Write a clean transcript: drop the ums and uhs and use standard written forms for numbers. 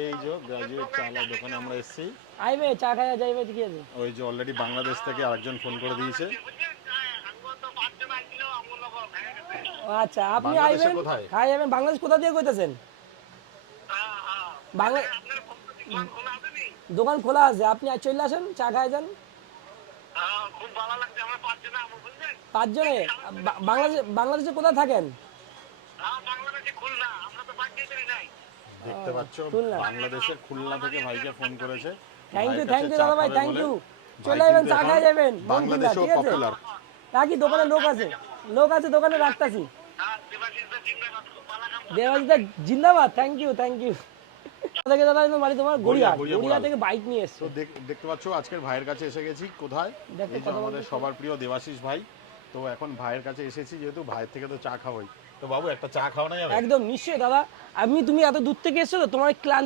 এই যে গ্রাজুয়েট চালার দোকানে আমরা এসেছি। আইবে চা খাওয়া যাইবে ঠিক আছে। ওই যে অলরেডি বাংলাদেশ থেকে আরেকজন ফোন করে দিয়েছে। আচ্ছা আপনি বাংলাদেশে আইবেন কোথায়? খাই যাবেন। বাংলাদেশ কোথা দিয়ে কইতাছেন? বাংলা দোকান খোলা আছে, আপনি চলে আসেন চা খাই যান। পাঁচজনে? বাংলাদেশে কোথায় থাকেন? দেখতে পাচ্ছ খুলনা। বাংলাদেশের খুলনা থেকে ভাইকে ফোন করেছে। থ্যাংক ইউ ভাইয়ের কাছে চা দাদা ভাই, খাবে থ্যাংক বলে। ইউ। ভাই চলে আসবেন কিন্তু চা এখন খাই যাবেন মন খুলনা, বাংলাদেশেও ঠিক আছে? পপুলার। রাখি দোকানে লোক আছে দোকানে রাখতাছি। দেবাজিদা জিন্দাবাদ, থ্যাংক ইউ থ্যাংক ইউ। থেকে দাদা বাড়ি তোমার গড়িয়া গড়িয়া থেকে বাইক নিয়ে এসছো। তো দেখতে পাচ্ছ আজকের ভাইয়ের কাছে এসে গেছি। কোথায়? দেখো এই যে আমাদের সবার প্রিয় দেবাশিস ভাই। তো এখন ভাইয়ের কাছে এসেছি, যেহেতু ভাইয়ের থেকে তো চা খাওয়াই। তো বাবু একটা চা খাওয়া না যাবে? একদম নিশ্চয়ই দাদা। তুমি এত দূর থেকে এসছো তো, তোমার ক্লান্ত